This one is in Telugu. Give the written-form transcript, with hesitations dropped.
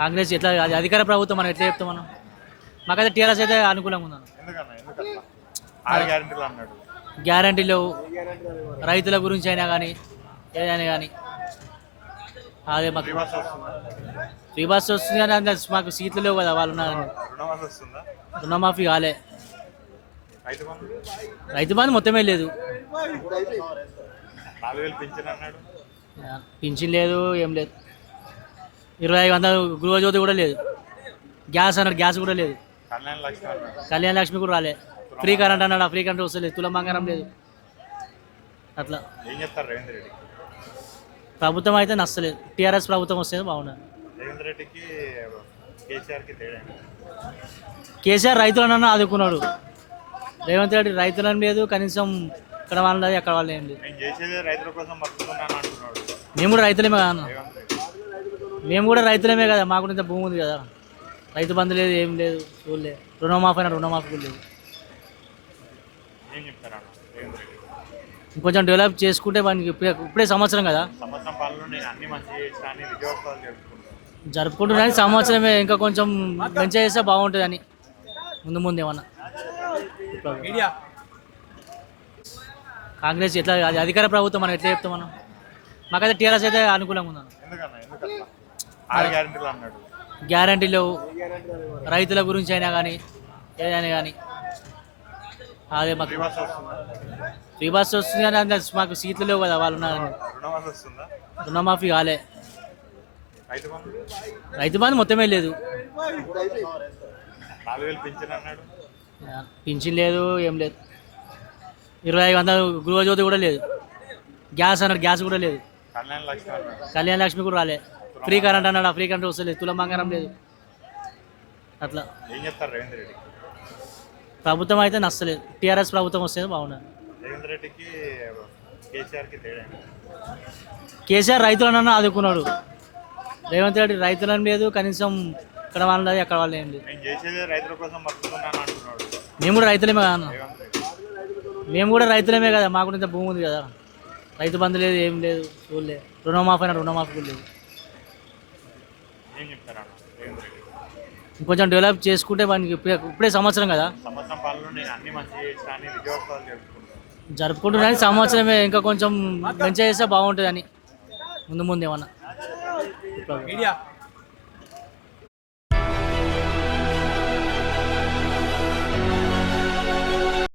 కాంగ్రెస్ ఎట్లా అది అధికార ప్రభుత్వం మనం ఎట్లా చెప్తాం మనం. మాకైతే టీఆర్ఎస్ అయితే అనుకూలంగా ఉందన్న. ఎందుకన్నా ఎందుకట్లా 6 గ్యారెంటీలు అన్నాడు. గ్యారంటీలు రైతుల గురించి అయినా కానీ ఏదైనా కానీ అదే మాకు ఫ్రీ బస్ వస్తుందా? ఫ్రీ బస్ వస్తుంది కానీ అంత మాకు సీట్లు లేవు కదా వాళ్ళు ఉన్నారని. రుణమాఫీ వస్తుందా? రుణమాఫీ కాలే. రైతు బంధు రైతు బంధు మొత్తమే లేదు. 4000 పింఛన్ అన్నాడు. పింఛన్ లేదు, ఏం లేదు. 2500 గృహజ్యోతి కూడా లేదు. గ్యాస్ అన్నాడు, గ్యాస్ కూడా లేదు. కళ్యాణ లక్ష్మి అన్నాడు. కళ్యాణ లక్ష్మి కూడా రాలే. ఫ్రీ కరెంట్ అన్నాడు, ఫ్రీ కరెంట్ వస్తలేదు. తులం బంగారం లేదు. అట్లా ఏం చెప్తారు రేవంత్ రెడ్డి? ప్రభుత్వం అయితే నచ్చలేదు. టీఆర్ఎస్ ప్రభుత్వం వస్తే బాగుండదు. రేవంత్ రెడ్డికి కేసీఆర్కి తేడా ఏంటి? కేసీఆర్ రైతులను ఆదుకున్నాడు. రేవంత్ రెడ్డి రైతులను లేదు, కనీసం ఇక్కడ వాళ్ళది అక్కడ వాళ్ళు ఏం లేదు. నేను చేసేది రైతుల కోసం బతుకుతున్నాను అంటున్నాడు మేము కూడా రైతులమే కదా అన్న. రేవంత్ రెడ్డి. మేము కూడా రైతులమే కదా, మాకు ఇంత భూమి ఉంది కదా. రైతు బంధు లేదు, ఏం లేదు, చూడలే. రుణమాఫీ అయినా రుణమాఫీ కూడా లేదు. ఏం చెప్తారన్న రేవంత్ రెడ్డి? ఇంకొంచెం డెవలప్ చేసుకుంటే వానికి ఇప్పుడే సంవత్సరం కదా సంవత్సరం పాలన నేను అన్ని మంచి చేసిన అని విజయోత్సవాలు జరుపుకుంటాను. జరుపుకుంటున్నాను. సంవత్సరమే ఇంకా కొంచెం మంచిగా చేస్తే బాగుంటుంది అని ముందు ముందు ఏమన్నా. కాంగ్రెస్ ఎట్లా అది అధికార ప్రభుత్వం మనం ఎట్లా చెప్తాం మనం. మాకైతే టీఆర్ఎస్ అయితే అనుకూలంగా ఉందన్న. ఎందుకన్నా ఎందుకట్లా 6 గ్యారెంటీలు అన్నాడు. గ్యారంటీలు రైతుల గురించి అయినా కానీ ఏదైనా కానీ అదే మాకు ఫ్రీ బస్ వస్తుందా? ఫ్రీ బస్ వస్తుంది కానీ అంత మాకు సీట్లు లేవు కదా వాళ్ళు ఉన్నారని. రుణమాఫీ వస్తుందా? రుణమాఫీ కాలే. రైతు బంధు రైతు బంధు మొత్తమే లేదు. 4000 పింఛన్ అన్నాడు. పింఛన్ లేదు, ఏం లేదు. 2500 గృహజ్యోతి కూడా లేదు. గ్యాస్ అన్నాడు, గ్యాస్ కూడా లేదు. కళ్యాణ లక్ష్మి అన్నాడు. కళ్యాణ లక్ష్మి కూడా రాలే. ఫ్రీ కరెంట్ అన్నాడు, ఫ్రీ కరెంట్ వస్తలేదు. తులం బంగారం లేదు. అట్లా ఏం చెప్తారు రేవంత్ రెడ్డి? ప్రభుత్వం అయితే నచ్చలేదు. టీఆర్ఎస్ ప్రభుత్వం వస్తే బాగుండదు. రేవంత్ రెడ్డికి కేసీఆర్కి తేడా ఏంటి? కేసీఆర్ రైతులను ఆదుకున్నాడు. రేవంత్ రెడ్డి రైతులను లేదు, కనీసం ఇక్కడ వాళ్ళది అక్కడ వాళ్ళు ఏం లేదు. నేను చేసేది రైతుల కోసం బతుకుతున్నాను అంటున్నాడు మేము కూడా రైతులమే కదా అన్న. రేవంత్ రెడ్డి. మేము కూడా రైతులమే కదా, మాకు ఇంత భూమి ఉంది కదా. రైతు బంధు లేదు, ఏం లేదు, చూడలే. రుణమాఫీ అయినా రుణమాఫీ కూడా లేదు. ఏం చెప్తారన్న రేవంత్ రెడ్డి? ఇంకొంచెం డెవలప్ చేసుకుంటే వానికి ఇప్పుడే సంవత్సరం కదా. సంవత్సరం పాలన నేను అన్ని మంచి చేసిన అని విజయోత్సవాలు జరుపుకుంటాను. జరుపుకుంటున్నాను. సంవత్సరమే ఇంకా కొంచెం మంచిగా చేస్తే బాగుంటుంది అని ముందు ముందు ఏమన్నా.